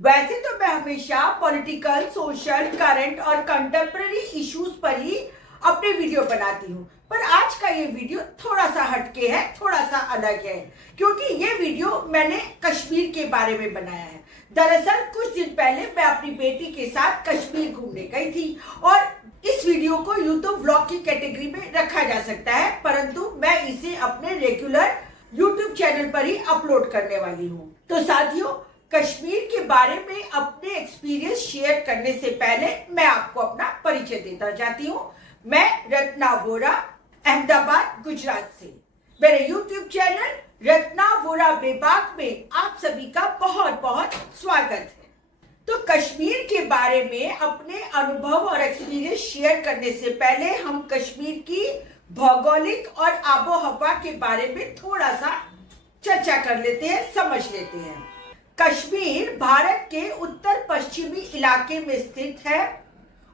वैसे तो मैं हमेशा पॉलिटिकल, सोशल, करंट और कंटेम्पररी इश्यूज पर ही अपने वीडियो बनाती हूँ, पर आज का ये वीडियो थोड़ा सा हटके है, थोड़ा सा अलग है, क्योंकि ये वीडियो मैंने कश्मीर के बारे में बनाया है। दरअसल कुछ दिन पहले मैं अपनी बेटी के साथ कश्मीर घूमने गई थी और इस वीडियो को यूं तो व्लॉग की कैटेगरी में रखा जा सकता है, परंतु मैं इसे अपने रेगुलर यूट्यूब चैनल पर ही अपलोड करने वाली हूँ। तो साथियों, कश्मीर के बारे में अपने एक्सपीरियंस शेयर करने से पहले मैं आपको अपना परिचय देता जाती हूँ। मैं रत्ना वोरा, अहमदाबाद, गुजरात से। मेरे यूट्यूब चैनल रत्ना वोरा बेबाक में आप सभी का बहुत बहुत स्वागत है। तो कश्मीर के बारे में अपने अनुभव और एक्सपीरियंस शेयर करने से पहले हम कश्मीर की भौगोलिक और आबो हवा के बारे में थोड़ा सा चर्चा कर लेते हैं, समझ लेते हैं। कश्मीर भारत के उत्तर पश्चिमी इलाके में स्थित है।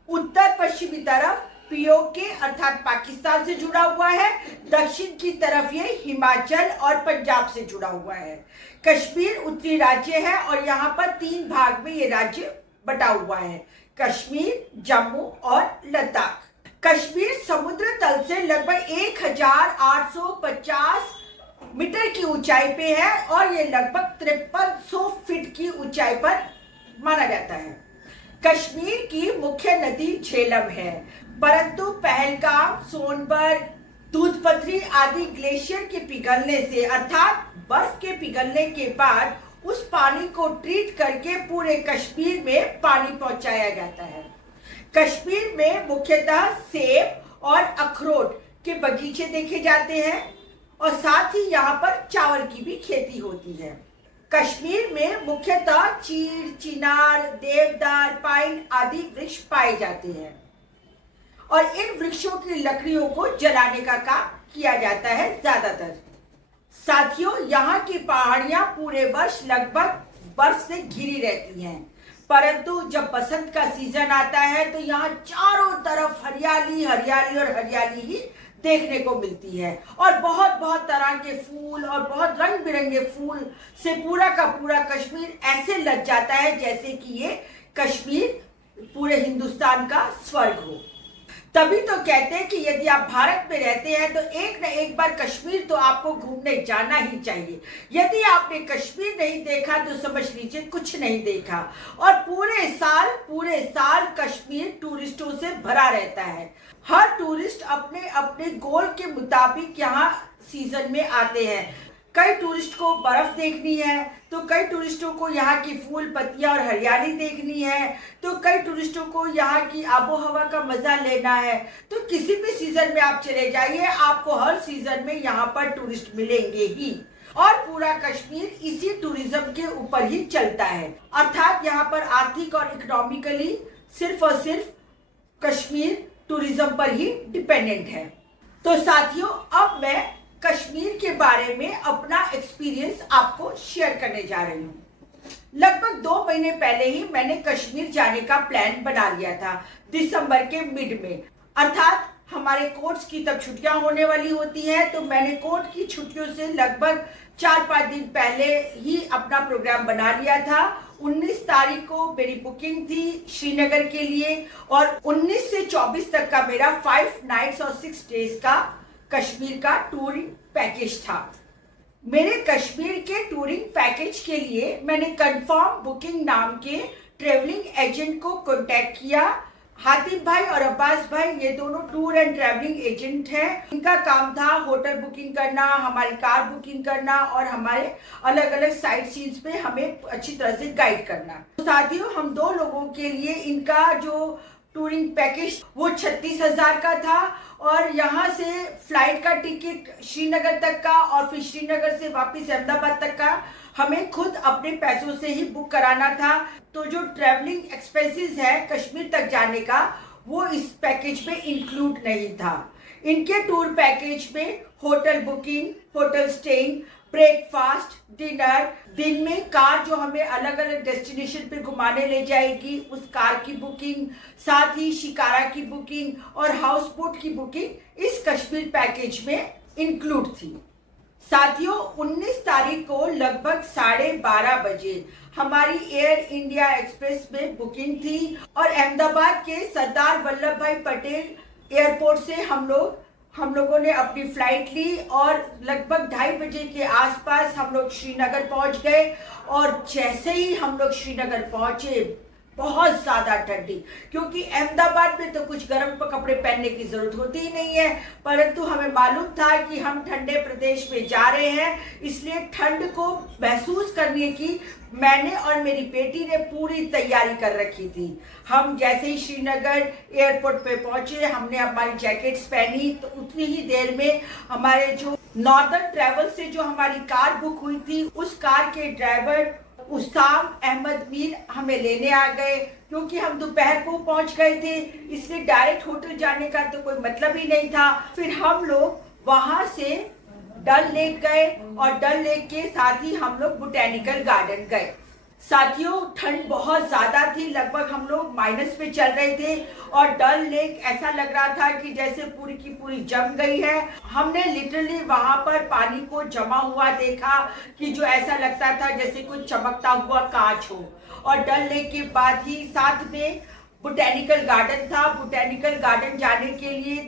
उत्तर पश्चिमी तरफ पीओके अर्थात पाकिस्तान से जुड़ा हुआ है, दक्षिण की तरफ ये हिमाचल और पंजाब से जुड़ा हुआ है। कश्मीर उत्तरी राज्य है और यहाँ पर 3 भाग में ये राज्य बटा हुआ है, कश्मीर, जम्मू और लद्दाख। कश्मीर समुद्र तल से लगभग 1850 मीटर की ऊंचाई पे है और ये लगभग 5300 फीट की ऊंचाई पर माना जाता है। कश्मीर की मुख्य नदी झेलम है, परंतु पहलगाम, सोनबर्ग, दूध पथरी आदि ग्लेशियर के पिघलने से अर्थात बर्फ के पिघलने के बाद उस पानी को ट्रीट करके पूरे कश्मीर में पानी पहुंचाया जाता है। कश्मीर में मुख्यतः सेब और अखरोट के बगीचे देखे जाते हैं और साथ ही यहाँ पर चावल की भी खेती होती है। कश्मीर में मुख्यतः चीड़, चिनार, देवदार, पाइन आदि वृक्ष पाए जाते हैं और इन वृक्षों की लकड़ियों को जलाने का काम किया जाता है ज्यादातर। साथियों, यहाँ की पहाड़ियां पूरे वर्ष लगभग बर्फ से घिरी रहती हैं, परंतु जब बसंत का सीजन आता है तो यहाँ चारों तरफ हरियाली हरियाली और हरियाली ही देखने को मिलती है और बहुत बहुत तरह के फूल और बहुत रंग बिरंगे फूल से पूरा का पूरा कश्मीर ऐसे लग जाता है जैसे कि ये कश्मीर पूरे हिंदुस्तान का स्वर्ग हो। तभी तो कहते हैं कि यदि आप भारत में रहते हैं तो एक न एक बार कश्मीर तो आपको घूमने जाना ही चाहिए। यदि आपने कश्मीर नहीं देखा तो समझ लीजिए कुछ नहीं देखा। और पूरे साल कश्मीर टूरिस्टों से भरा रहता है। हर टूरिस्ट अपने अपने गोल के मुताबिक यहाँ सीजन में आते हैं। कई टूरिस्ट को बर्फ देखनी है, तो कई टूरिस्टों को यहाँ की फूल पत्तियां और हरियाली देखनी है, तो कई टूरिस्टों को यहाँ की आबो हवा का मजा लेना है। तो किसी भी सीजन में आप चले जाइए, आपको हर सीजन में यहाँ पर टूरिस्ट मिलेंगे ही और पूरा कश्मीर इसी टूरिज्म के ऊपर ही चलता है। अर्थात यहाँ पर आर्थिक और इकोनॉमिकली सिर्फ और सिर्फ कश्मीर टूरिज्म पर ही डिपेंडेंट है। तो साथियों, अब मैं कश्मीर के बारे में अपना एक्सपीरियंस आपको शेयर करने जा रही हूँ। लगभग 2 महीने पहले ही मैंने कश्मीर जाने का प्लान बना लिया था, दिसंबर के मिड में। अर्थात हमारे कोर्ट्स की तब छुट्टियां होने वाली होती हैं, तो मैंने कोर्ट की छुट्टियों से लगभग 4-5 दिन पहले ही अपना प्रोग्राम बना लिया था। 19 तारीख को मेरी बुकिंग थी श्रीनगर के लिए और 19 से 24 तक का मेरा 5 नाइट्स और 6 डेज का कश्मीर का टूरिंग पैकेज था। मेरे कश्मीर के टूरिंग पैकेज के लिए मैंने कंफर्म बुकिंग नाम के ट्रेवलिंग एजेंट को कांटेक्ट किया। हातिम भाई और अब्बास भाई ये दोनों टूर एंड ट्रैवलिंग एजेंट हैं। इनका काम था होटल बुकिंग करना, हमारी कार बुकिंग करना और हमारे अलग अलग साइट सीन्स पे हमें अच्छी तरह से गाइड करना। तो साथियों, हम 2 लोगों के लिए इनका जो टूरिंग पैकेज वो 36,000 का था और यहाँ से फ्लाइट का टिकट श्रीनगर तक का और फिर श्रीनगर से वापस अहमदाबाद तक का हमें खुद अपने पैसों से ही बुक कराना था। तो जो ट्रैवलिंग एक्सपेंसेस है कश्मीर तक जाने का वो इस पैकेज में इंक्लूड नहीं था। इनके टूर पैकेज में hotel booking, hotel staying, breakfast, dinner, दिन में कार जो हमें अलग अलग डेस्टिनेशन पे घुमाने ले जाएगी उस कार की बुकिंग, साथ ही शिकारा की बुकिंग और हाउस बोट की बुकिंग इस कश्मीर पैकेज में इंक्लूड थी। साथियों, 19 तारीख को लगभग 12:30 बजे हमारी एयर इंडिया एक्सप्रेस में बुकिंग थी और अहमदाबाद के सरदार वल्लभ भाई पटेल एयरपोर्ट से हम लोगों ने अपनी फ्लाइट ली और लगभग 2:30 बजे के आसपास हम लोग श्रीनगर पहुंच गए। और जैसे ही हम लोग श्रीनगर पहुंचे, बहुत ज्यादा ठंडी, क्योंकि अहमदाबाद में तो कुछ गर्म कपड़े पहनने की जरूरत होती ही नहीं है, परंतु हमें मालूम था कि हम ठंडे प्रदेश में जा रहे हैं, इसलिए ठंड को महसूस करने की मैंने और मेरी बेटी ने पूरी तैयारी कर रखी थी। हम जैसे ही श्रीनगर एयरपोर्ट पे पहुंचे, हमने हमारी जैकेट्स पहनी, तो उतनी ही देर में हमारे जो नॉर्दर्न ट्रेवल से जो हमारी कार बुक हुई थी, उस कार के ड्राइवर उसाम अहमद मीर हमें लेने आ गए। क्योंकि हम दोपहर को पहुंच गए थे, इसलिए डायरेक्ट होटल जाने का तो कोई मतलब ही नहीं था। फिर हम लोग वहां से डल लेक गए और डल लेक के साथ ही हम लोग बोटेनिकल गार्डन गए। साथियों, ठंड बहुत ज्यादा थी, लगभग हम लोग माइनस पे चल रहे थे और डल लेक ऐसा लग रहा था कि जैसे पूरी की पूरी जम गई है। हमने लिटरली वहां पर पानी को जमा हुआ देखा कि जो ऐसा लगता था जैसे कुछ चमकता हुआ कांच हो। और डल लेक के बाद ही साथ में बोटेनिकल गार्डन था। बोटेनिकल गार्डन जाने के लिए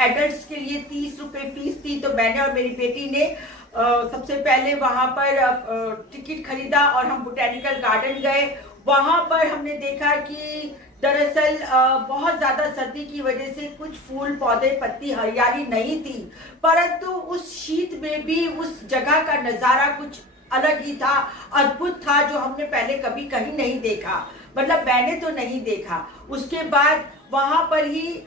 एडल्ट्स के लिए 30 रुपए फीस थी, तो मैंने और मेरी बेटी ने सबसे पहले वहां पर टिकट खरीदा और हम बोटेनिकल गार्डन गए। वहां पर हमने देखा कि दरअसल बहुत ज्यादा सर्दी की वजह से कुछ फूल पौधे पत्ती हरियाली नहीं थी, परंतु उस शीत में भी उस जगह का नजारा कुछ अलग ही था, अद्भुत था, जो हमने पहले कभी कहीं नहीं देखा, मतलब मैंने तो नहीं देखा। उसके बाद वहां पर ही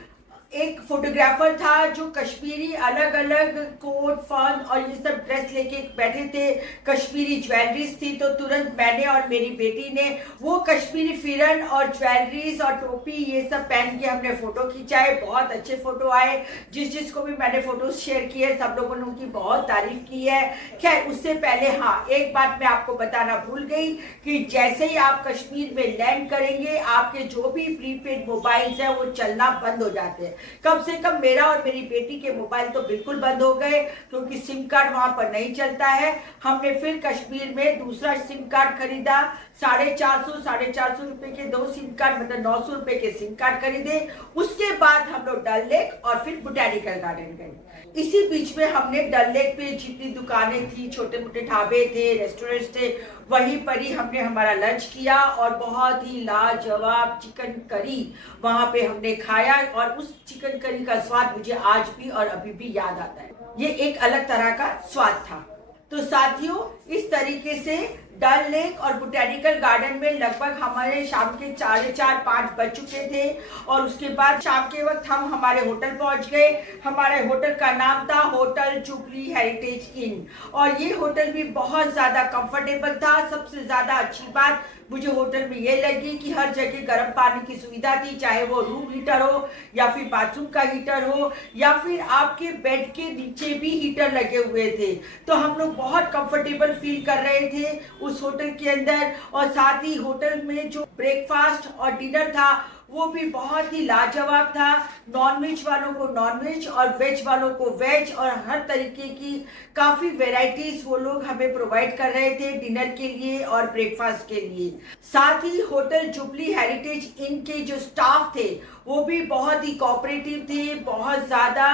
एक फोटोग्राफर था जो कश्मीरी अलग अलग कोट फन और ये सब ड्रेस लेके बैठे थे, कश्मीरी ज्वेलरीज थी, तो तुरंत मैंने और मेरी बेटी ने वो कश्मीरी फिरन और ज्वेलरीज और टोपी ये सब पहन के हमने फोटो खिंचाए। बहुत अच्छे फोटो आए, जिसको भी मैंने फोटोज शेयर किए सब लोगों ने उनकी बहुत तारीफ की है। खैर, उससे पहले हाँ, एक बात मैं आपको बताना भूल गई कि जैसे ही आप कश्मीर में लैंड करेंगे, आपके जो भी प्रीपेड मोबाइल्स है वो चलना बंद हो जाते हैं। कम से कम मेरा और मेरी बेटी के मोबाइल तो बिल्कुल बंद हो गए, क्योंकि सिम कार्ड वहां पर नहीं चलता है। हमने फिर कश्मीर में दूसरा सिम कार्ड खरीदा, 450 रुपए के 2 सिम कार्ड, मतलब 900 रुपए के सिम कार्ड खरीदे। उसके बाद हम लोग डल लेक और फिर बोटेनिकल गार्डन गए। इसी बीच में हमने डल लेक पे जितनी दुकानें थी, छोटे मोटे ढाबे थे, रेस्टोरेंट्स थे, वहीं पर ही हमने हमारा लंच किया और बहुत ही लाजवाब चिकन करी वहां पे हमने खाया। और उस चिकन करी का स्वाद मुझे आज भी और अभी भी याद आता है, ये एक अलग तरह का स्वाद था। तो साथियों, इस तरीके से डल लेक और बोटेनिकल गार्डन में लगभग हमारे शाम के 4:45-5 बज चुके थे। और उसके बाद शाम के वक्त हम हमारे होटल पहुंच गए। हमारे होटल का नाम था होटल जुबली हेरिटेज इन, और ये होटल भी बहुत ज्यादा कंफर्टेबल था। सबसे ज्यादा अच्छी बात मुझे होटल में ये लगी कि हर जगह गर्म पानी की सुविधा थी, चाहे वो रूम हीटर हो या फिर बाथरूम का हीटर हो या फिर आपके बेड के नीचे भी हीटर लगे हुए थे। तो हम लोग बहुत कंफर्टेबल फील कर रहे थे उस होटल के अंदर। और साथ ही होटल में जो ब्रेकफास्ट और डिनर था वो भी बहुत ही लाजवाब था। नॉनवेज वालों को नॉनवेज और वेज वालों को वेज, और हर तरीके की काफी वेराइटीज वो लोग हमें प्रोवाइड कर रहे थे डिनर के लिए और ब्रेकफास्ट के लिए। साथ ही होटल जुबली हेरिटेज इन के जो स्टाफ थे वो भी बहुत ही कोऑपरेटिव थे, बहुत ज्यादा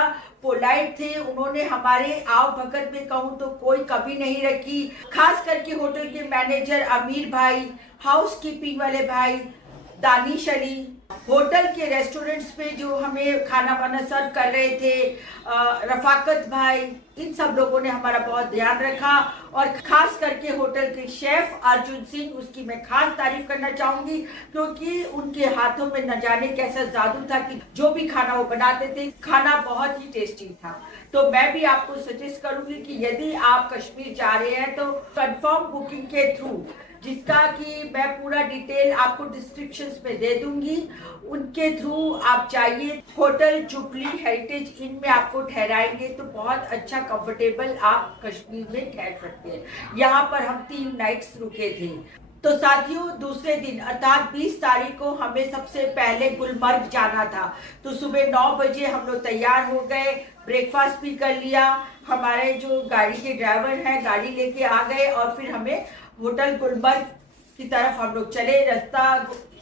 पोलाइट थे। उन्होंने हमारे आव भगत में कहूँ तो कोई कमी नहीं रखी। खास करके होटल के मैनेजर अमीर भाई, हाउस कीपिंग वाले भाई दानिश अली, होटल के रेस्टोरेंट्स पे जो हमें खाना वाना सर्व कर रहे थे रफाकत भाई, इन सब लोगों ने हमारा बहुत ध्यान रखा। और खास करके होटल के शेफ अर्जुन सिंह, उसकी मैं खास तारीफ करना चाहूंगी, क्योंकि उनके हाथों में न जाने कैसा जादू था कि जो भी खाना वो बनाते थे, खाना बहुत ही टेस्टी था। तो मैं भी आपको सजेस्ट करूंगी कि यदि आप कश्मीर जा रहे हैं तो कंफर्म बुकिंग के थ्रू, जिसका कि मैं पूरा डिटेल आपको डिस्क्रिप्शन में दे दूंगी, उनके थ्रू आप जाइए। होटल जुबली हेरिटेज इन में आपको ठहराएंगे तो बहुत अच्छा कंफर्टेबल आप कश्मीर में ठहर सकते हैं। यहाँ पर हम 3 नाइट्स रुके थे। तो साथियों, दूसरे दिन अर्थात 20 तारीख को हमें सबसे पहले गुलमर्ग जाना था। तो सुबह 9 बजे हम लोग तैयार हो गए, ब्रेकफास्ट भी कर लिया। हमारे जो गाड़ी के ड्राइवर हैं गाड़ी लेके आ गए और फिर हमें होटल गुलमर्ग की तरफ हम लोग चले। रास्ता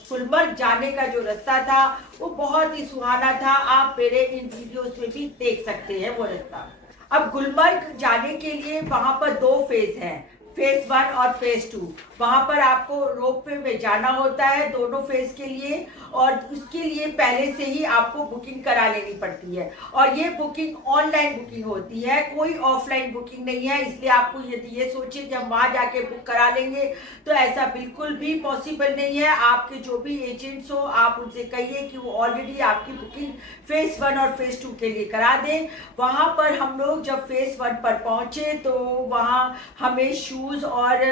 गुलमर्ग जाने का जो रास्ता था वो बहुत ही सुहाना था, आप मेरे इन वीडियोस में भी देख सकते हैं वो रास्ता। अब गुलमर्ग जाने के लिए वहां पर 2 फेज हैं, फेज 1 और फेज 2। वहां पर आपको रोपवे में जाना होता है दोनों फेज के लिए, और उसके लिए पहले से ही आपको बुकिंग करा लेनी पड़ती है, और ये बुकिंग ऑनलाइन बुकिंग होती है, कोई ऑफलाइन बुकिंग नहीं है। इसलिए आपको यदि ये सोचे कि हम वहां जाके बुक करा लेंगे तो ऐसा बिल्कुल भी पॉसिबल नहीं है। आपके जो भी एजेंट्स हो आप उनसे कहिए कि वो ऑलरेडी आपकी बुकिंग फेज 1 और फेज 2 के लिए करा दें। वहां पर हम लोग जब फेज 1 पर पहुंचे तो वहां हमें शूज और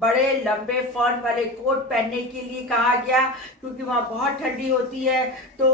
बड़े लंबे फॉर्म वाले कोट पहनने के लिए कहा गया, क्योंकि वहाँ बहुत ठंडी होती है। तो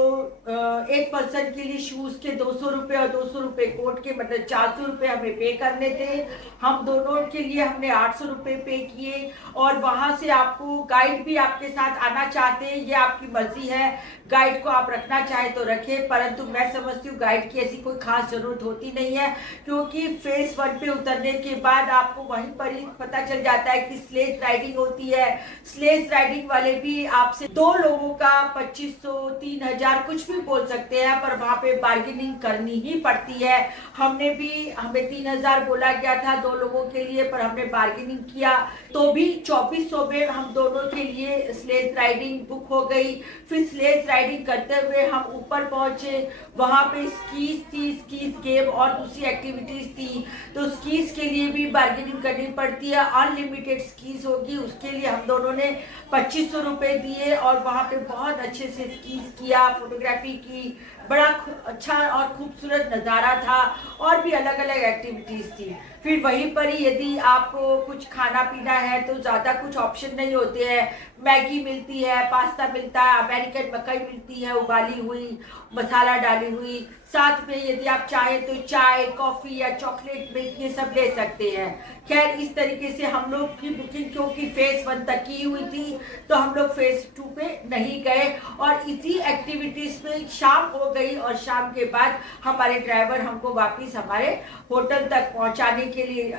एक पर्सन के लिए शूज़ के 200 रुपये और 200 रुपये कोट के, मतलब 400 रुपये हमें पे करने थे। हम दोनों के लिए हमने 800 रुपये पे किए, और वहाँ से आपको गाइड भी आपके साथ आना चाहते हैं, ये आपकी मर्जी है। गाइड को आप रखना चाहे तो रखें, परंतु मैं समझती हूँ गाइड की ऐसी कोई खास जरूरत होती नहीं है, क्योंकि फेज 1 पे उतरने के बाद आपको वहीं पर ही पता चल जाता है कि स्लेज राइडिंग होती है। स्लेज राइडिंग वाले भी आपसे 2 लोगों का 2500 3000 कुछ भी बोल सकते हैं, पर वहां पे बार्गेनिंग करनी ही पड़ती है। हमें 3000 बोला गया था 2 लोगों के लिए, पर हमने बार्गेनिंग किया तो भी 2400 में हम दोनों के लिए स्लेज राइडिंग बुक हो गई। फिर स्लेज राइडिंग करते हुए हम ऊपर पहुंचे, वहां पे स्कीज थी, स्कीज गेम और दूसरी एक्टिविटीज थी। तो स्कीज के लिए भी बार्गेनिंग करनी पड़ती है, अनलिमिटेड स्कीज होगी, उसके लिए हम दोनों ने 2500 रुपये दिए, और वहां पे बहुत अच्छे से स्कीज किया, फोटोग्राफी की, बड़ा अच्छा और खूबसूरत नज़ारा था, और भी अलग अलग एक्टिविटीज थी। फिर वहीं पर ही यदि आपको कुछ खाना पीना है तो ज़्यादा कुछ ऑप्शन नहीं होते हैं, मैगी मिलती है, पास्ता मिलता है, अमेरिकन मकई मिलती है उबाली हुई, मसाला डाली हुई, साथ में यदि आप चाहें तो चाय, कॉफ़ी या चॉकलेट मिल्क ये सब ले सकते हैं। खैर इस तरीके से हम लोग की बुकिंग क्योंकि फेज 1 तक की हुई थी तो हम लोग फेज 2 पे नहीं गए, और इसी एक्टिविटीज में शाम हो गई, और शाम के बाद हमारे ड्राइवर हमको वापस हमारे होटल तक पहुंचाने के लिए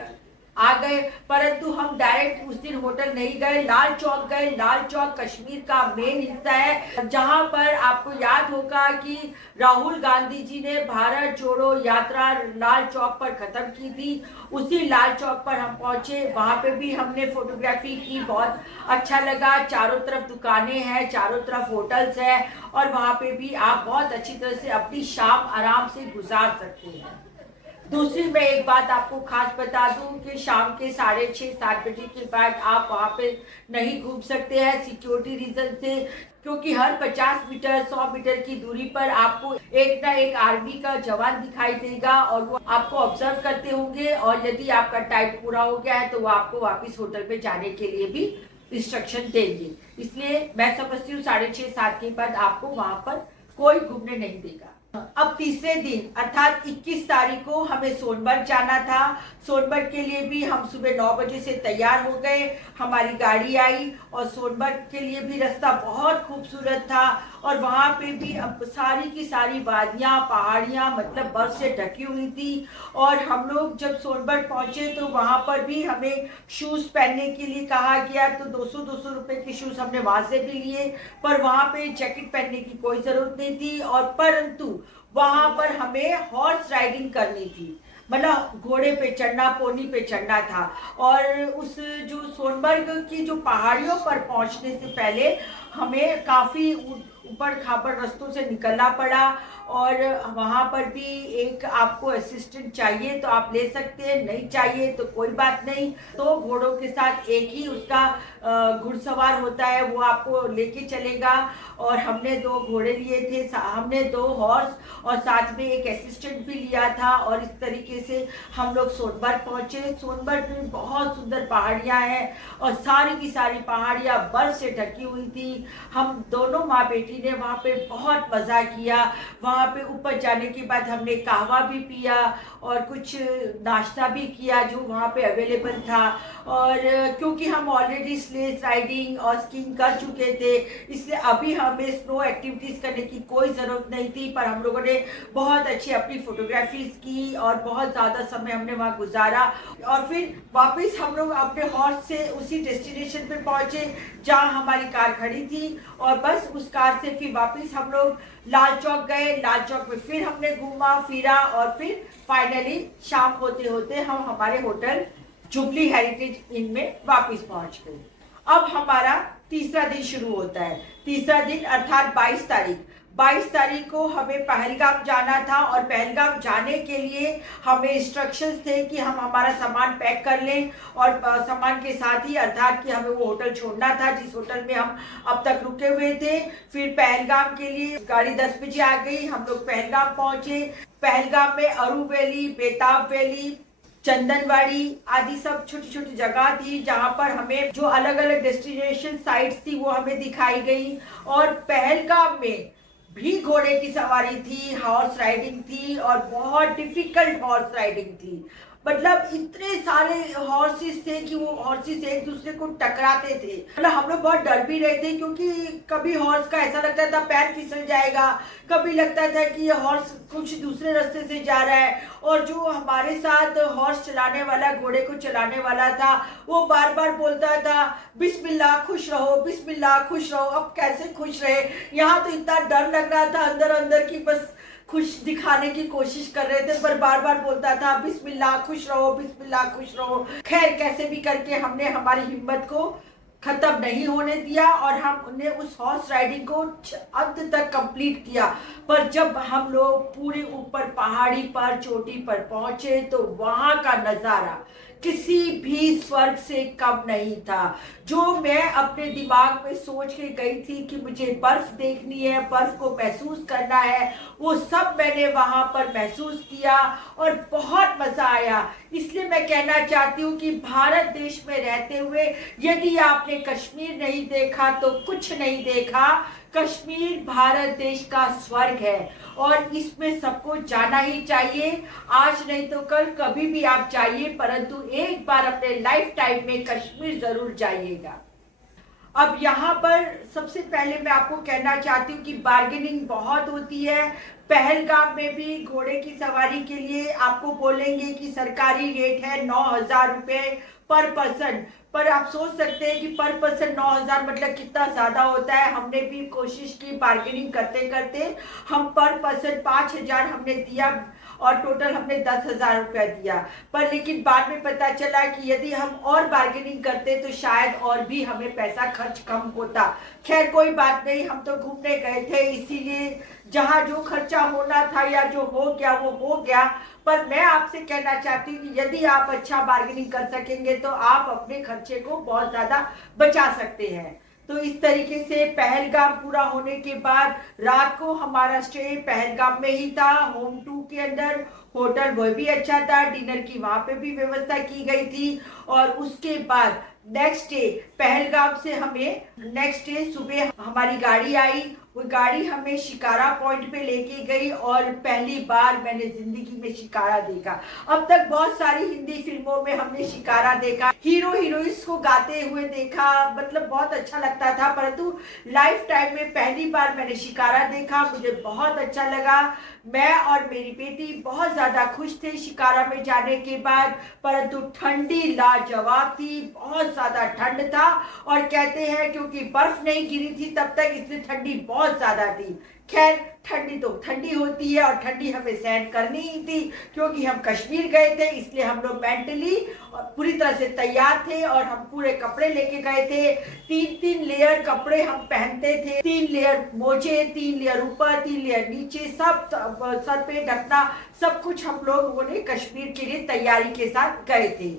आ गए। परंतु हम डायरेक्ट उस दिन होटल नहीं गए, लाल चौक गए। लाल चौक कश्मीर का मेन हिस्सा है, जहां पर आपको याद होगा कि राहुल गांधी जी ने भारत जोड़ो यात्रा लाल चौक पर खत्म की थी। उसी लाल चौक पर हम पहुंचे, वहां पे भी हमने फोटोग्राफी की, बहुत अच्छा लगा। चारों तरफ दुकानें हैं, चारों तरफ होटल्स हैं, और वहां पे भी आप बहुत अच्छी तरह से अपनी शाम आराम से गुजार सकते हैं। दूसरी मैं एक बात आपको खास बता दूं कि शाम के 6:30-7 बजे के बाद आप वहां पे नहीं घूम सकते हैं सिक्योरिटी रीजन से, क्योंकि हर 50 मीटर 100 मीटर की दूरी पर आपको एक ना एक आर्मी का जवान दिखाई देगा, और वो आपको ऑब्जर्व करते होंगे, और यदि आपका टाइम पूरा हो गया है तो वो आपको वापस होटल पे जाने के लिए भी इंस्ट्रक्शन देंगे। इसलिए मैं समझती हूँ 6:30-7 के बाद आपको वहां पर कोई घूमने नहीं देगा। अब तीसरे दिन अर्थात 21 तारीख को हमें सोनमर्ग जाना था। सोनमर्ग के लिए भी हम सुबह 9 बजे से तैयार हो गए, हमारी गाड़ी आई, और सोनमर्ग के लिए भी रास्ता बहुत खूबसूरत था, और वहाँ पे भी अब सारी की सारी वादियाँ पहाड़ियाँ मतलब बर्फ से ढकी हुई थी। और हम लोग जब सोनमर्ग पहुँचे तो वहाँ पर भी हमें शूज़ पहनने के लिए कहा गया, तो 200-200 रुपये के शूज़ हमने वहाँ से भी लिए, पर वहाँ पे जैकेट पहनने की कोई ज़रूरत नहीं थी। और परंतु वहां पर हमें हॉर्स राइडिंग करनी थी, मतलब घोड़े पे चढ़ना, पोनी पे चढ़ना था। और उस जो सोनमर्ग की जो पहाड़ियों पर पहुंचने से पहले हमें काफ़ी ऊपर खापड़ रास्तों से निकलना पड़ा, और वहाँ पर भी एक आपको असिस्टेंट चाहिए तो आप ले सकते हैं, नहीं चाहिए तो कोई बात नहीं। तो घोड़ों के साथ एक ही उसका घुड़सवार होता है, वो आपको लेके चलेगा। और हमने 2 घोड़े लिए थे, हमने 2 हॉर्स और साथ में एक असिस्टेंट भी लिया था, और इस तरीके से हम लोग सोनमर्ग पहुँचे। सोनमर्ग में बहुत सुंदर पहाड़ियाँ हैं, और सारी की सारी पहाड़ियाँ बर्फ से ढकी हुई थी। हम दोनों माँ बेटी बेटी ने वहाँ पे बहुत मज़ा किया। वहाँ पे ऊपर जाने के बाद हमने कहवा भी पिया और कुछ नाश्ता भी किया जो वहाँ पे अवेलेबल था। और क्योंकि हम ऑलरेडी स्लेज राइडिंग और स्कीइंग कर चुके थे, इसलिए अभी हमें स्नो एक्टिविटीज़ करने की कोई ज़रूरत नहीं थी। पर हम लोगों ने बहुत अच्छी अपनी फोटोग्राफीज की और बहुत ज़्यादा समय हमने वहाँ गुजारा। और फिर वापस हम लोग अपने हॉर्स से उसी डेस्टिनेशन पे पहुँचे जहाँ हमारी कार खड़ी थी, और बस उस कार से फिर वापस हम लोग लाल चौक गए। लाल चौक में फिर हमने घूमा फिरा और फिर फाइनली शाम होते होते हम हमारे होटल जुबली हेरिटेज इन में वापस पहुंच गए। अब हमारा तीसरा दिन शुरू होता है। तीसरा दिन अर्थात 22 तारीख को हमें पहलगाम जाना था, और पहलगाम जाने के लिए हमें इंस्ट्रक्शंस थे कि हम हमारा सामान पैक कर लें, और सामान के साथ ही अर्थात कि हमें वो होटल छोड़ना था जिस होटल में हम अब तक रुके हुए थे। फिर पहलगाम के लिए गाड़ी 10 बजे आ गई, हम लोग पहलगाम पहुंचे। पहलगाम में अरू वैली, बेताब वैली, चंदनवाड़ी आदि सब छोटी छोटी जगह थी जहाँ पर हमें जो अलग अलग डेस्टिनेशन साइट्स थी वो हमें दिखाई गई। और पहलगाम में भी घोड़े की सवारी थी, हॉर्स राइडिंग थी, और बहुत डिफिकल्ट हॉर्स राइडिंग थी। मतलब इतने सारे हॉर्सेस थे कि वो हॉर्सेस एक दूसरे को टकराते थे। मतलब हम लोग बहुत डर भी रहे थे क्योंकि कभी हॉर्स का ऐसा लगता था पैर फिसल जाएगा, कभी लगता था कि ये हॉर्स कुछ दूसरे रास्ते से जा रहा है। और जो हमारे साथ हॉर्स चलाने वाला, घोड़े को चलाने वाला था, वो बार बार बोलता था बिस्मिल्लाह खुश रहो, बिस्मिल्लाह खुश रहो। अब कैसे खुश रहे, यहाँ तो इतना डर लग रहा था अंदर अंदर की बस खुश दिखाने की कोशिश कर रहे थे, पर बार बार बोलता था बिस्मिल्लाह खुश रहो, बिस्मिल्लाह खुश रहो। खैर कैसे भी करके हमने हमारी हिम्मत को खत्म नहीं होने दिया और हमने उस हॉर्स राइडिंग को अंत तक कंप्लीट किया। पर जब हम लोग पूरे ऊपर पहाड़ी पर चोटी पर पहुंचे तो वहां का नजारा किसी भी स्वर्ग से कम नहीं था। जो मैं अपने दिमाग में सोच के गई थी कि मुझे बर्फ देखनी है, बर्फ को महसूस करना है, वो सब मैंने वहां पर महसूस किया और बहुत मजा आया। इसलिए मैं कहना चाहती हूँ कि भारत देश में रहते हुए यदि आपने कश्मीर नहीं देखा तो कुछ नहीं देखा। कश्मीर भारत देश का स्वर्ग है और इसमें सबको जाना ही चाहिए। आज नहीं तो कल कभी भी आप जाइए, परंतु एक बार अपने लाइफ टाइम में कश्मीर जरूर जाइएगा। अब यहाँ पर सबसे पहले मैं आपको कहना चाहती हूँ कि बार्गेनिंग बहुत होती है। पहलगाम में भी घोड़े की सवारी के लिए आपको बोलेंगे कि सरकारी रेट है 9,000 रुपये पर पर्सन। पर आप सोच सकते हैं कि पर पर्सन 9,000 मतलब कितना ज़्यादा होता है। हमने भी कोशिश की बार्गेनिंग करते करते, हम पर पर्सन 5,000 हमने दिया और टोटल हमने 10,000 रुपया दिया। पर लेकिन बाद में पता चला कि यदि हम और बार्गेनिंग करते तो शायद और भी हमें पैसा खर्च कम होता। खैर कोई बात नहीं, हम तो घूमने गए थे, इसीलिए जहाँ जो खर्चा होना था या जो हो गया वो हो गया। पर मैं आपसे कहना चाहती हूँ कि यदि आप अच्छा बार्गेनिंग कर सकेंगे तो आप अपने खर्चे को बहुत ज़्यादा बचा सकते हैं। तो इस तरीके से पहलगाम पूरा होने के बाद रात को हमारा स्टे पहलगाम में ही था, होम 2 के अंदर। होटल वह भी अच्छा था, डिनर की वहाँ पे भी व्यवस्था की गई थी। और उसके बाद नेक्स्ट डे पहलगाम से हमें नेक्स्ट डे सुबह हमारी गाड़ी आई। वो गाड़ी हमें शिकारा पॉइंट पे लेके गई और पहली बार मैंने जिंदगी में शिकारा देखा। अब तक बहुत सारी हिंदी फिल्मों में हमने शिकारा देखा, हीरो हीरोइंस को गाते हुए देखा, मतलब बहुत अच्छा लगता था, परंतु लाइफ टाइम में पहली बार मैंने शिकारा देखा। मुझे बहुत अच्छा लगा। मैं और मेरी बेटी बहुत ज्यादा खुश थे शिकारा में जाने के बाद, परंतु ठंडी लाजवाब थी, बहुत ज्यादा ठंड था। और कहते हैं क्योंकि बर्फ नहीं गिरी थी तब तक, इसलिए ठंडी बहुत ज्यादा थी। खैर ठंडी तो ठंडी होती है और ठंडी हमें सहन करनी ही थी क्योंकि हम कश्मीर गए थे, इसलिए हम लोग मेंटली पूरी तरह से तैयार थे और हम पूरे कपड़े लेके गए थे। 3-3 लेयर कपड़े हम पहनते थे, 3 लेयर मोजे, 3 लेयर ऊपर, 3 लेयर नीचे, सब सर पे ढकना, सब कुछ हम लोगों ने कश्मीर के लिए तैयारी के साथ गए थे।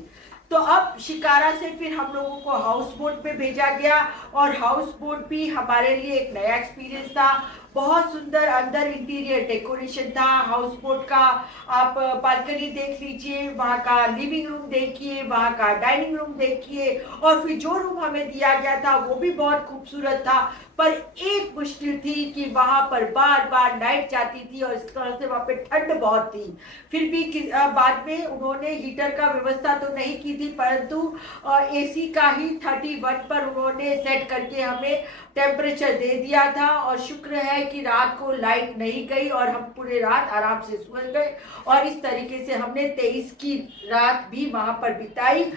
तो अब शिकारा से फिर हम लोगों को हाउस बोट पे भेजा गया और हाउस बोट भी हमारे लिए एक नया एक्सपीरियंस था। बहुत सुंदर अंदर इंटीरियर डेकोरेशन था हाउस बोट का। आप बालकनी देख लीजिए, वहाँ का लिविंग रूम देखिए, वहाँ का डाइनिंग रूम देखिए, और फिर जो रूम हमें दिया गया था वो भी बहुत खूबसूरत था। पर एक मुश्किल थी कि वहाँ पर बार बार लाइट जाती थी और इस तरह से वहाँ पे ठंड बहुत थी। फिर भी बाद में उन्होंने हीटर का व्यवस्था तो नहीं की थी, परंतु एसी का ही 31 पर उन्होंने सेट करके हमें टेम्परेचर दे दिया था। और शुक्र है कि रात को लाइट नहीं गई और हम पूरे रात आराम से सो गए, और इस तरीके से हमने 23 की रात भी वहाँ पर बिताई।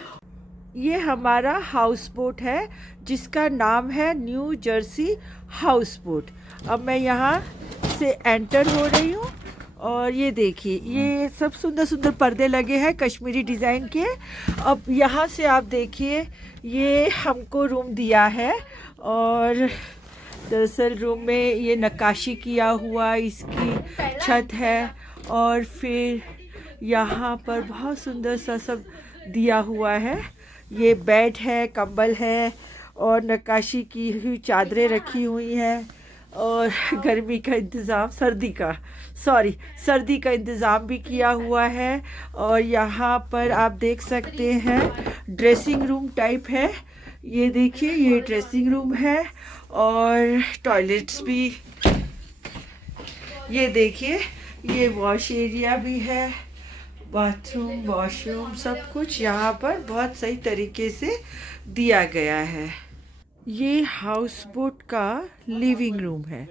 ये हमारा हाउस बोट है जिसका नाम है न्यू जर्सी हाउस बोट। अब मैं यहाँ से एंटर हो रही हूँ, और ये देखिए ये सब सुंदर सुंदर पर्दे लगे हैं कश्मीरी डिज़ाइन के। अब यहाँ से आप देखिए ये हमको रूम दिया है, और दरअसल रूम में ये नक्काशी किया हुआ इसकी छत है, और फिर यहाँ पर बहुत सुंदर सा सब दिया हुआ है। ये बेड है, कंबल है, और नक्काशी की हुई चादरें रखी हुई हैं, और गर्मी का इंतज़ाम, सर्दी का इंतज़ाम भी किया हुआ है। और यहाँ पर आप देख सकते हैं ड्रेसिंग रूम टाइप है। ये देखिए ये ड्रेसिंग रूम है, और टॉयलेट्स भी। ये देखिए ये वॉश एरिया भी है, बाथरूम, वॉशरूम, सब कुछ यहाँ पर बहुत सही तरीके से दिया गया है। ये हाउस बोट का लिविंग रूम है।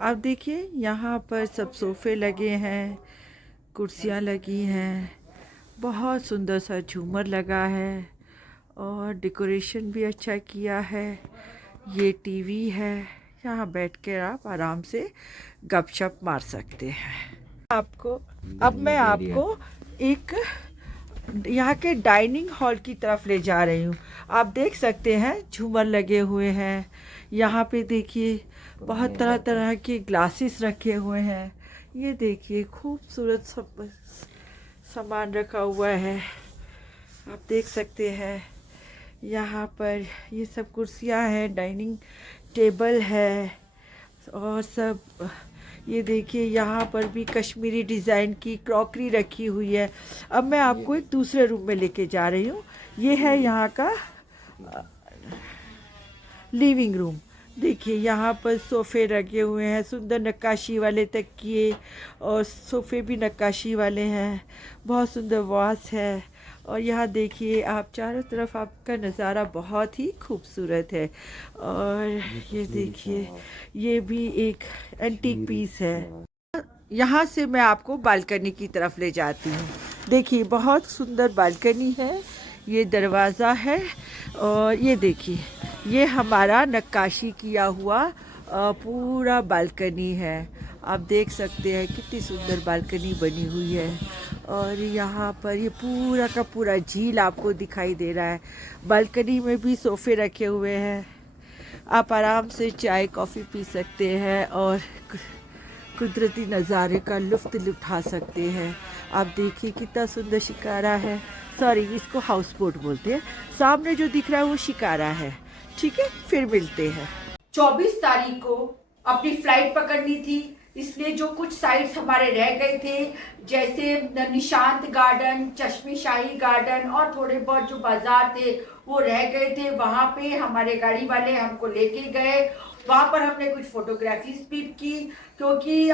आप देखिए यहाँ पर सब सोफ़े लगे हैं, कुर्सियाँ लगी हैं, बहुत सुंदर सा झूमर लगा है, और डेकोरेशन भी अच्छा किया है। ये टीवी है, यहाँ बैठ कर आप आराम से गपशप मार सकते हैं। अब मैं आपको एक यहाँ के डाइनिंग हॉल की तरफ ले जा रही हूँ। आप देख सकते हैं झूमर लगे हुए हैं। यहाँ पे देखिए बहुत तरह तरह के ग्लासेस रखे हुए हैं। ये देखिए खूबसूरत सब सामान रखा हुआ है, आप देख सकते हैं। यहाँ पर ये सब कुर्सियाँ हैं, डाइनिंग टेबल है, और सब ये देखिए यहाँ पर भी कश्मीरी डिज़ाइन की क्रॉकरी रखी हुई है। अब मैं आपको एक दूसरे रूम में लेके जा रही हूँ। ये है यहाँ का लिविंग रूम। देखिए यहाँ पर सोफ़े रखे हुए हैं, सुंदर नक्काशी वाले तकिए, और सोफ़े भी नक्काशी वाले हैं, बहुत सुंदर वास है। और यहाँ देखिए आप चारों तरफ आपका नज़ारा बहुत ही खूबसूरत है। और ये देखिए ये भी एक एंटीक पीस है। यहाँ से मैं आपको बालकनी की तरफ ले जाती हूँ। देखिए बहुत सुंदर बालकनी है, ये दरवाज़ा है, और ये देखिए ये हमारा नक्काशी किया हुआ पूरा बालकनी है। आप देख सकते हैं कितनी सुंदर बालकनी बनी हुई है, और यहाँ पर ये पूरा का पूरा झील आपको दिखाई दे रहा है। बालकनी में भी सोफ़े रखे हुए हैं, आप आराम से चाय कॉफ़ी पी सकते हैं और कुदरती नज़ारे का लुत्फ़ उठा सकते हैं। आप देखिए कितना सुंदर शिकारा है, सॉरी इसको हाउस बोट बोलते हैं। सामने जो दिख रहा है वो शिकारा है। ठीक है, फिर मिलते हैं। 24 तारीख को अपनी फ्लाइट पकड़नी थी, इसलिए जो कुछ साइट्स हमारे रह गए थे, जैसे निशांत गार्डन, चश्मे शाही गार्डन, और थोड़े बहुत जो बाजार थे वो रह गए थे, वहाँ पे हमारे गाड़ी वाले हमको लेके गए। वहाँ पर हमने कुछ फोटोग्राफीज भी की, क्योंकि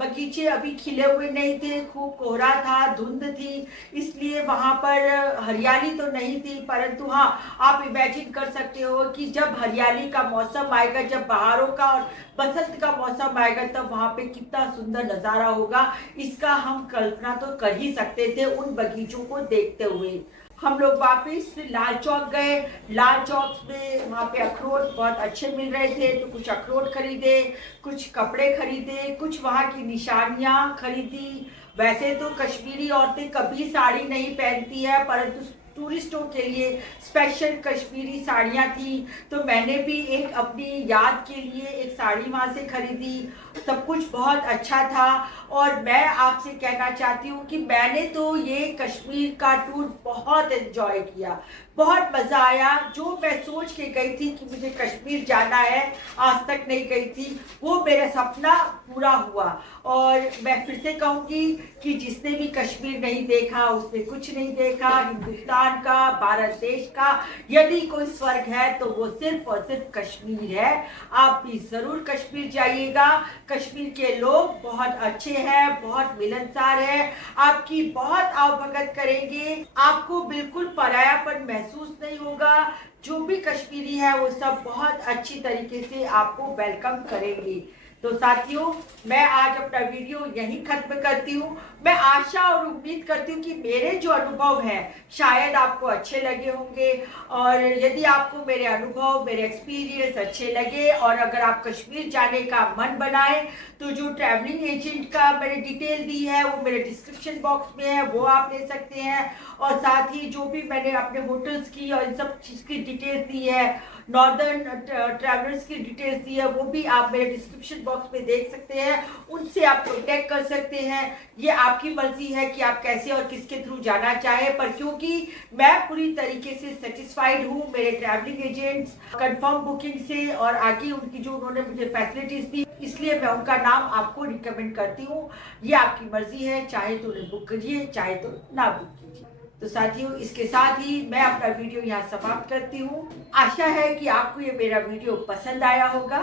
बगीचे अभी खिले हुए नहीं थे, खूब कोहरा था, धुंध थी, इसलिए वहाँ पर हरियाली तो नहीं थी। परंतु हाँ, आप इमेजिन कर सकते हो कि जब हरियाली का मौसम आएगा, जब बहारों का और बसंत का मौसम आएगा, तब वहाँ पे कितना सुंदर नज़ारा होगा, इसका हम कल्पना तो कर ही सकते थे उन बगीचों को देखते हुए। हम लोग वापस लाल चौक गए। लाल चौक में वहाँ पे अखरोट बहुत अच्छे मिल रहे थे, तो कुछ अखरोट खरीदे, कुछ कपड़े खरीदे, कुछ वहाँ की निशानियाँ खरीदी। वैसे तो कश्मीरी औरतें कभी साड़ी नहीं पहनती है, परंतु टूरिस्टों के लिए स्पेशल कश्मीरी साड़ियाँ थी, तो मैंने भी एक अपनी याद के लिए एक साड़ी वहाँ से खरीदी। सब कुछ बहुत अच्छा था, और मैं आपसे कहना चाहती हूँ कि मैंने तो ये कश्मीर का टूर बहुत एंजॉय किया। बहुत मज़ा आया। जो मैं सोच के गई थी कि मुझे कश्मीर जाना है, आज तक नहीं गई थी, वो मेरा सपना पूरा हुआ। और मैं फिर से कहूँगी कि जिसने भी कश्मीर नहीं देखा उसने कुछ नहीं देखा। हिंदुस्तान का, भारत देश का यदि कोई स्वर्ग है तो वो सिर्फ और सिर्फ कश्मीर है। आप भी ज़रूर कश्मीर जाइएगा। कश्मीर के लोग बहुत अच्छे हैं, बहुत मिलनसार है, आपकी बहुत आवभगत करेंगे, आपको बिल्कुल परायापन महसूस नहीं होगा। जो भी कश्मीरी है वो सब बहुत अच्छी तरीके से आपको वेलकम करेंगे। तो साथियों, मैं आज अपना वीडियो यहीं खत्म करती हूँ। मैं आशा और उम्मीद करती हूँ कि मेरे जो अनुभव हैं शायद आपको अच्छे लगे होंगे। और यदि आपको मेरे अनुभव, मेरे एक्सपीरियंस अच्छे लगे और अगर आप कश्मीर जाने का मन बनाए तो जो ट्रैवलिंग एजेंट का मैंने डिटेल दी है वो मेरे डिस्क्रिप्शन बॉक्स में है, वो आप ले सकते हैं। और साथ ही जो भी मैंने अपने होटल्स की और इन सब चीज़ की डिटेल्स दी है, नॉर्दर्न ट्रैवलर्स की डिटेल्स दी है, वो भी आप मेरे डिस्क्रिप्शन बॉक्स में देख सकते हैं। उनसे आप कॉन्टेक्ट कर सकते हैं। ये आपकी मर्जी है कि आप कैसे और किसके थ्रू जाना चाहें, पर क्योंकि मैं पूरी तरीके से सेटिस्फाइड हूँ मेरे ट्रैवलिंग एजेंट्स कंफर्म बुकिंग से और आगे उनकी जो उन्होंने मुझे फैसिलिटीज दी, इसलिए मैं उनका नाम आपको रिकमेंड करती हूँ। ये आपकी मर्जी है, चाहे तो उन्हें बुक करिए, चाहे तो ना बुक कीजिए। तो साथियों, इसके साथ ही मैं अपना वीडियो यहाँ समाप्त करती हूँ। आशा है कि आपको ये मेरा वीडियो पसंद आया होगा।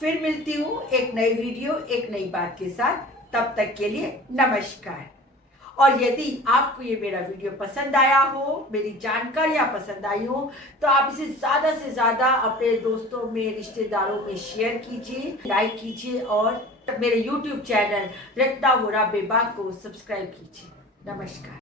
फिर मिलती हूँ एक नई वीडियो, एक नई बात के साथ। तब तक के लिए नमस्कार। और यदि आपको ये मेरा वीडियो पसंद आया हो, मेरी जानकारियाँ पसंद आई हो, तो आप इसे ज़्यादा से ज़्यादा अपने दोस्तों में, रिश्तेदारों में शेयर कीजिए, लाइक कीजिए और मेरे YouTube चैनल रत्ना वोरा बेबाक को सब्सक्राइब कीजिए। नमस्कार।